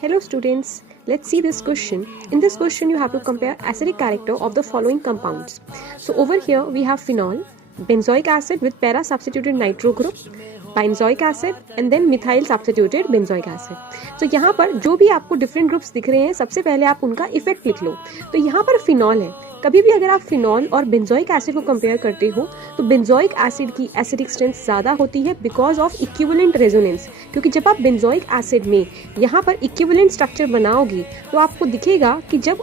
Hello students, let's see this question. In this question you have to compare acidic character of the following compounds. So over here we have phenol, benzoic acid with para substituted nitro group, benzoic acid and then methyl substituted benzoic acid. तो यहाँ पर जो भी आपको different groups दिख रहे हैं सबसे पहले आप उनका इफेक्ट लिख लो. तो यहाँ पर फिनॉल है. कभी भी अगर आप फिनॉल और बेंजोइक एसिड को कंपेयर करते हो तो बेंजोइक एसिड की एसिडिक स्ट्रेंथ ज़्यादा होती है बिकॉज ऑफ इक्विवेलेंट रेजोनेंस. क्योंकि जब आप बेंजोइक एसिड में यहाँ पर इक्विवेलेंट स्ट्रक्चर बनाओगे तो आपको दिखेगा कि जब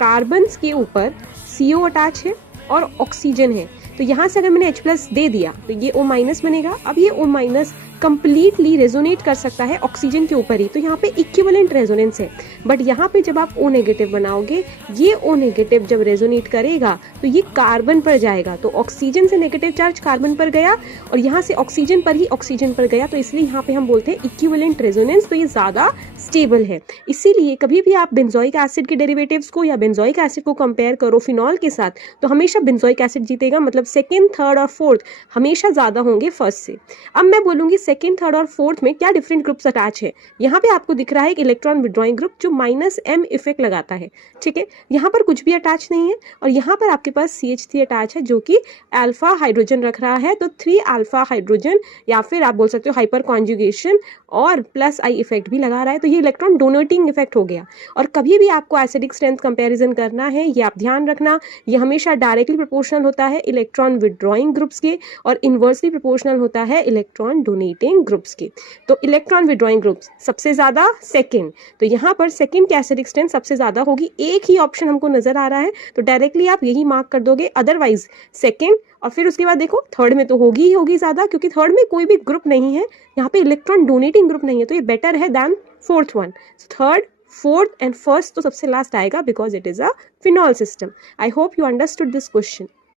कार्बन्स के ऊपर CO अटैच है और ऑक्सीजन है तो यहाँ से अगर मैंने H+ दे दिया तो ये O- बनेगा. अब ये O- कंप्लीटली रेजोनेट कर सकता है ऑक्सीजन के ऊपर ही, तो यहाँ पे इक्विवेलेंट रेजोनेंस है. बट यहाँ पे जब आप O- बनाओगे, ये O- जब रेजोनेट करेगा तो ये कार्बन पर जाएगा. तो ऑक्सीजन से नेगेटिव चार्ज कार्बन पर गया और यहाँ से ऑक्सीजन पर ही ऑक्सीजन पर गया, तो इसलिए यहाँ पे हम बोलते हैं इक्विवेलेंट रेजोनेंस. तो ये ज़्यादा स्टेबल है. इसीलिए कभी भी आप बेंजोइक एसिड के डेरिवेटिव्स को या बेंजोइक एसिड को कंपेयर करो फिनॉल के साथ तो हमेशा बेंजोइक एसिड जीतेगा. मतलब सेकेंड, थर्ड और फोर्थ हमेशा ज़्यादा होंगे फर्स्ट से. अब मैं बोलूँगी सेकेंड, थर्ड और फोर्थ में क्या डिफरेंट ग्रुप्स अटैच है. यहाँ पे आपको दिख रहा है एक इलेक्ट्रॉन विड्रॉइंग ग्रुप जो -M इफेक्ट लगाता है. ठीक है, यहाँ पर कुछ भी अटैच नहीं है और यहाँ पर आपके पास CH3 अटैच है जो कि अल्फा हाइड्रोजन रख रहा है. तो 3 अल्फा हाइड्रोजन या फिर आप बोल सकते हो हाइपर कॉन्जुगेशन और +I इफेक्ट भी लगा रहा है. तो ये इलेक्ट्रॉन डोनेटिंग इफेक्ट हो गया. और कभी भी आपको एसिडिक स्ट्रेंथ कंपैरिजन करना है, ये आप ध्यान रखना, ये हमेशा डायरेक्टली प्रोपोर्शनल होता है इलेक्ट्रॉन विड्रॉइंग ग्रुप्स के और इनवर्सली प्रोपोर्शनल होता है इलेक्ट्रॉन डोनेटिंग ग्रुप्स के. तो इलेक्ट्रॉन विड्रॉइंग ग्रुप्स सबसे ज्यादा सेकंड, तो यहाँ पर सेकंड की एसिडिक स्ट्रेंथ सबसे ज्यादा होगी. एक ही ऑप्शन हमको नजर आ रहा है तो डायरेक्टली आप यही मार्क कर दोगे. अदरवाइज सेकंड और फिर उसके बाद देखो थर्ड में तो होगी ही होगी ज्यादा, क्योंकि थर्ड में कोई भी ग्रुप नहीं है, यहाँ पे इलेक्ट्रॉन डोनेटिंग ग्रुप नहीं है, तो ये बेटर है than fourth one. Third, fourth and first तो सबसे लास्ट आएगा because it is a phenol system. I hope you understood this question.